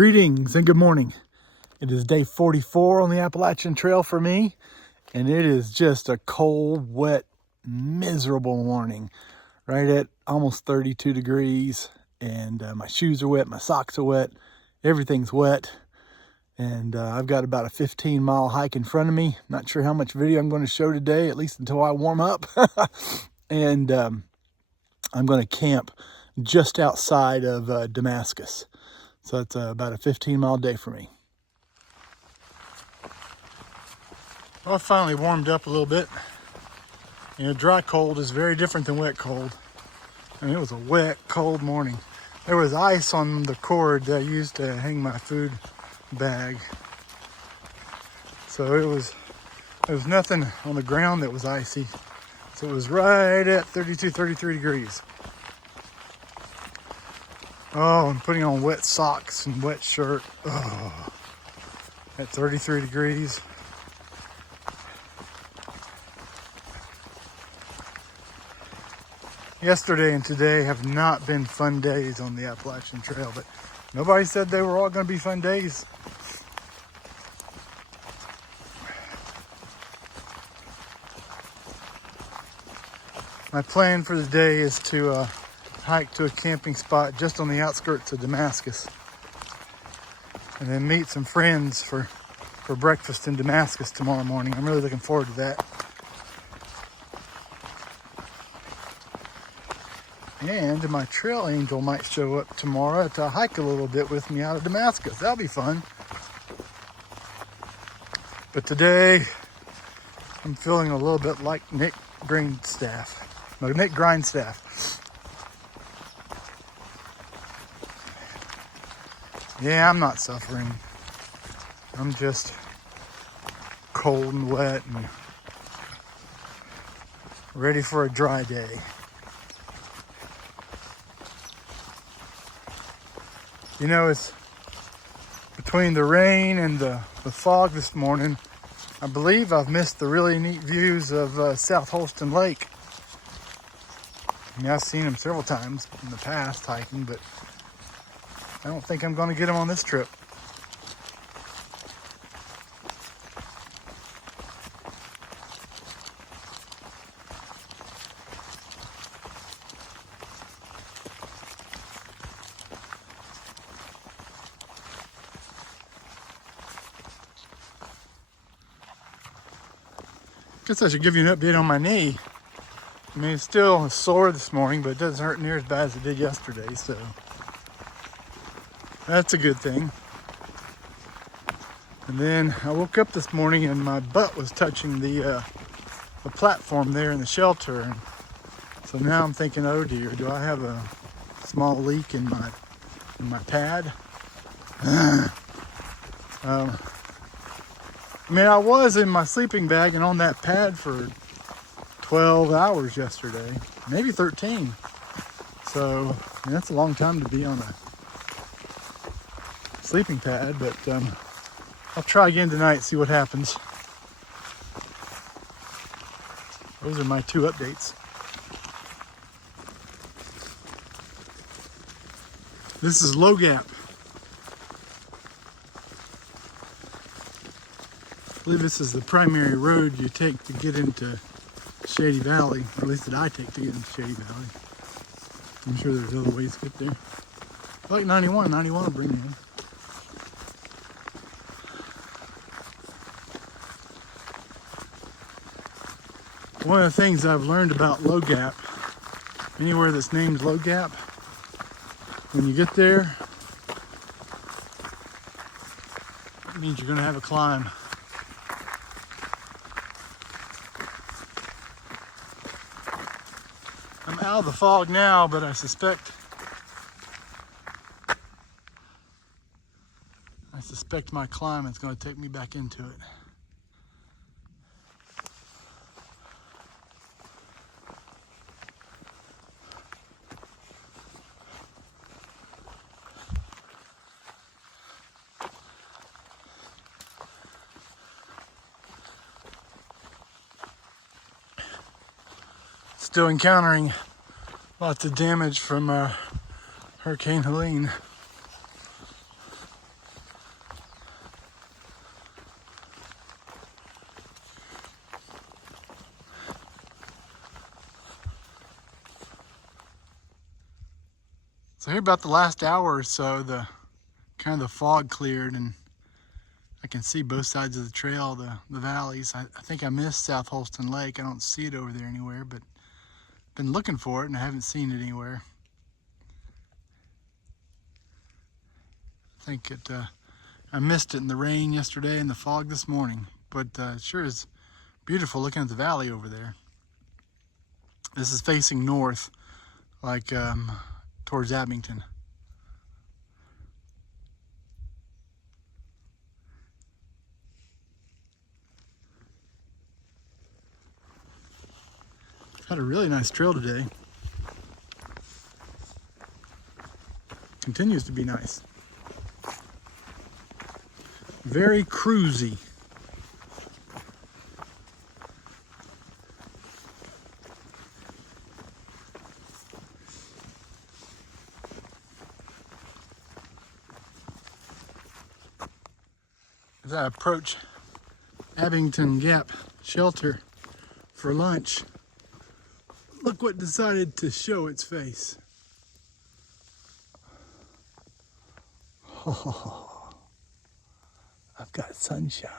Greetings and good morning. It is day 44 on the Appalachian Trail for me, and it is just a cold, wet, miserable morning. Right at almost 32 degrees, and my shoes are wet, my socks are wet, everything's wet. And I've got about a 15-mile hike in front of me. Not sure how much video I'm going to show today, at least until I warm up. And I'm going to camp just outside of Damascus. So it's about a 15-mile day for me. Well, I finally warmed up a little bit. You know, dry cold is very different than wet cold. And it was a wet, cold morning. There was ice on the cord that I used to hang my food bag. So there was nothing on the ground that was icy. So it was right at 32, 33 degrees. Oh, and putting on wet socks and wet shirt. Oh, at 33 degrees. Yesterday and today have not been fun days on the Appalachian Trail, but nobody said they were all going to be fun days. My plan for the day is to hike to a camping spot just on the outskirts of Damascus, and then meet some friends for breakfast in Damascus tomorrow morning. I'm really looking forward to that. And my trail angel might show up tomorrow to hike a little bit with me out of Damascus. That'll be fun. But today, I'm feeling a little bit like Nick Grindstaff. Yeah, I'm not suffering. I'm just cold and wet and ready for a dry day. You know, it's between the rain and the fog this morning, I believe I've missed the really neat views of South Holston Lake. I mean, I've seen them several times in the past hiking, but I don't think I'm going to get them on this trip. Guess I should give you an update on my knee. I mean, it's still sore this morning, but it doesn't hurt near as bad as it did yesterday, so that's a good thing. And then I woke up this morning and my butt was touching the platform there in the shelter, and so now I'm thinking, oh dear, do I have a small leak in my pad? I mean, I was in my sleeping bag and on that pad for 12 hours yesterday, maybe 13. So, I mean, that's a long time to be on a sleeping pad, but I'll try again tonight, see what happens. Those are my two updates. This is Low Gap. I believe this is the primary road you take to get into Shady Valley, or at least that I take to get into Shady Valley. I'm sure there's other ways to get there. I like 91 will bring me in. One of the things I've learned about Low Gap, anywhere that's named Low Gap, when you get there, it means you're going to have a climb. I'm out of the fog now, but I suspect my climb is going to take me back into it. Still encountering lots of damage from Hurricane Helene. So here about the last hour or so, the kind of the fog cleared and I can see both sides of the trail, the valleys. I think I missed South Holston Lake. I don't see it over there anywhere, but been looking for it and I haven't seen it anywhere. I think I missed it in the rain yesterday and the fog this morning, but it sure is beautiful looking at the valley over there. This is facing north, like towards Abington. Had a really nice trail today. Continues to be nice. Very cruisy. As I approach Abington Gap Shelter for lunch, look what decided to show its face. Oh, I've got sunshine.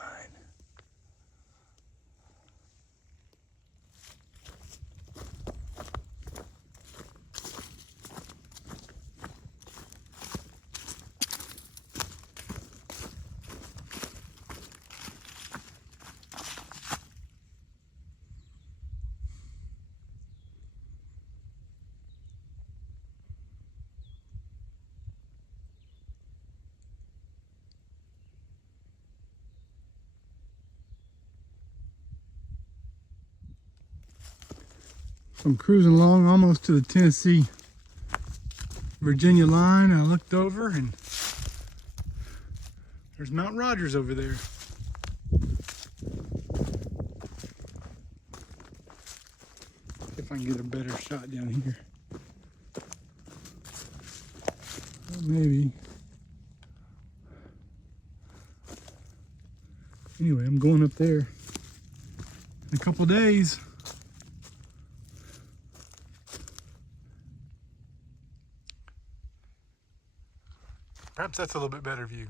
I'm cruising along almost to the Tennessee-Virginia line. I looked over and there's Mount Rogers over there. See if I can get a better shot down here. Well, maybe. Anyway, I'm going up there in a couple days. Perhaps that's a little bit better view.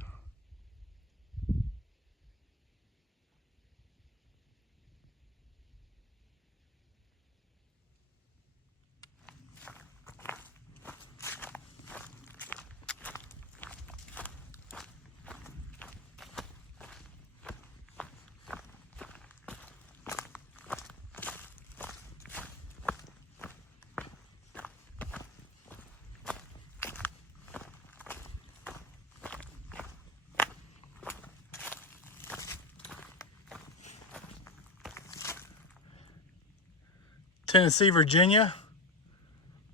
Tennessee, Virginia,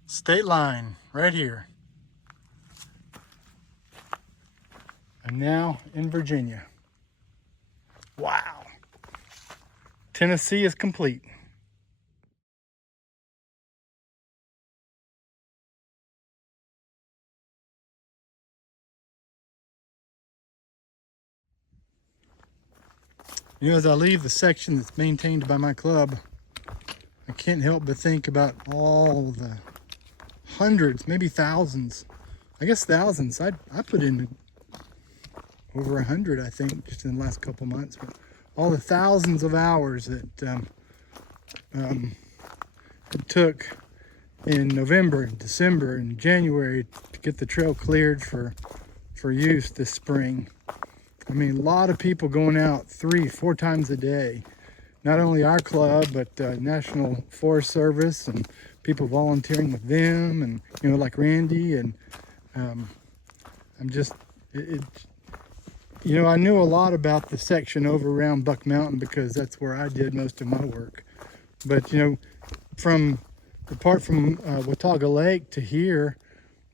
state line right here. I'm now in Virginia. Wow. Tennessee is complete. You know, as I leave the section that's maintained by my club, I can't help but think about all the hundreds, maybe thousands. I guess thousands. I put in over 100, I think, just in the last couple months. But all the thousands of hours that it took in November and December and January to get the trail cleared for use this spring. I mean, a lot of people going out 3-4 times a day. Not only our club, but National Forest Service and people volunteering with them, and you know, like Randy. And I'm just, you know, I knew a lot about the section over around Buck Mountain because that's where I did most of my work. But you know, apart from Watauga Lake to here,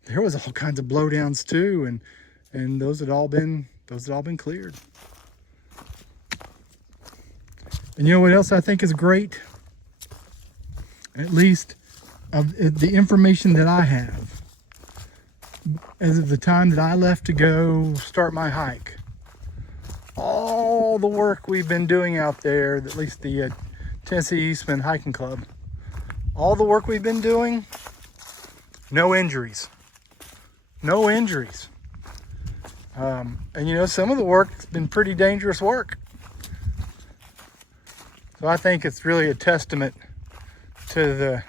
there was all kinds of blowdowns too, and those had all been cleared. And you know what else I think is great? At least of the information that I have, as of the time that I left to go start my hike, all the work we've been doing out there, at least the Tennessee Eastman Hiking Club, all the work we've been doing, no injuries. no injuries. And you know, some of the work's been pretty dangerous work. So I think it's really a testament to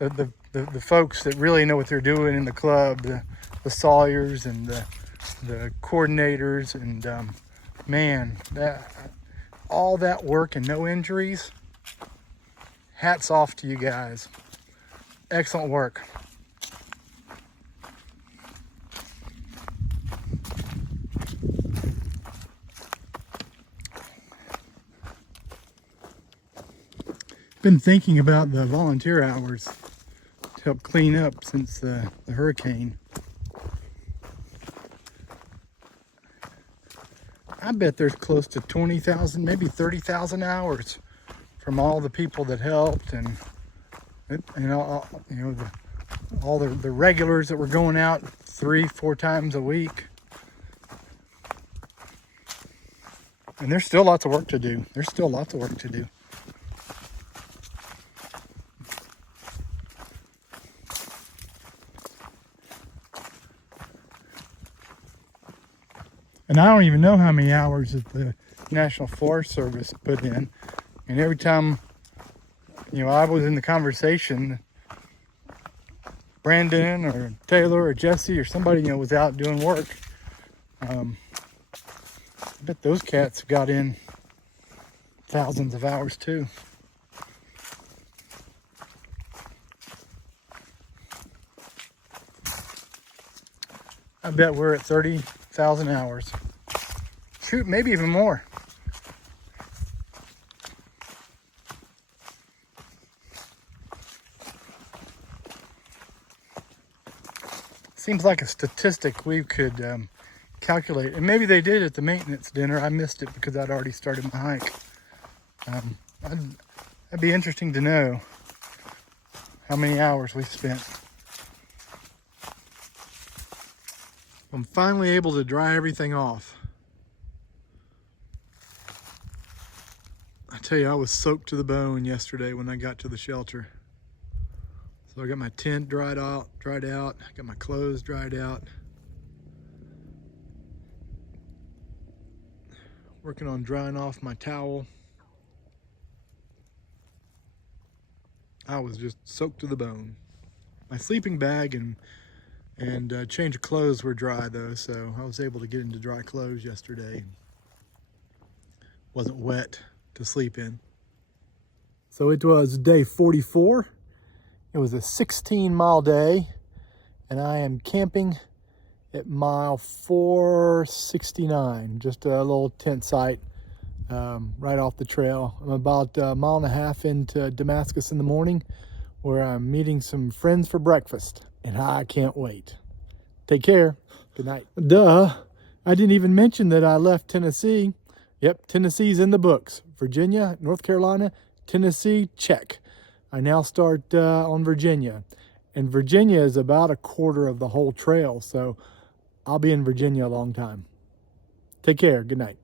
the folks that really know what they're doing in the club, the sawyers and the coordinators, and man, all that work and no injuries. Hats off to you guys. Excellent work. Been thinking about the volunteer hours to help clean up since the hurricane. I bet there's close to 20,000, maybe 30,000 hours from all the people that helped, and all the regulars that were going out 3-4 times a week. And there's still lots of work to do. There's still lots of work to do. And I don't even know how many hours that the National Forest Service put in. And every time, you know, I was in the conversation, Brandon or Taylor or Jesse or somebody, you know, was out doing work. I bet those cats got in thousands of hours too. I bet we're at 30,000 hours. Shoot, maybe even more. Seems like a statistic we could calculate. And maybe they did at the maintenance dinner. I missed it because I'd already started my hike. That'd be interesting to know how many hours we spent. I'm finally able to dry everything off. I tell you, I was soaked to the bone yesterday when I got to the shelter. So I got my tent dried out. I got my clothes dried out. Working on drying off my towel. I was just soaked to the bone. My sleeping bag and change of clothes were dry though, so I was able to get into dry clothes yesterday. Wasn't wet to sleep in. So it was day 44. It was a 16-mile day, and I am camping at mile 469, just a little tent site right off the trail. I'm about a mile and a half into Damascus in the morning, where I'm meeting some friends for breakfast, and I can't wait. Take care. Good night. Duh, I didn't even mention that I left Tennessee. Yep, Tennessee's in the books. Virginia, North Carolina, Tennessee, check. I now start on Virginia. And Virginia is about a quarter of the whole trail, so I'll be in Virginia a long time. Take care. Good night.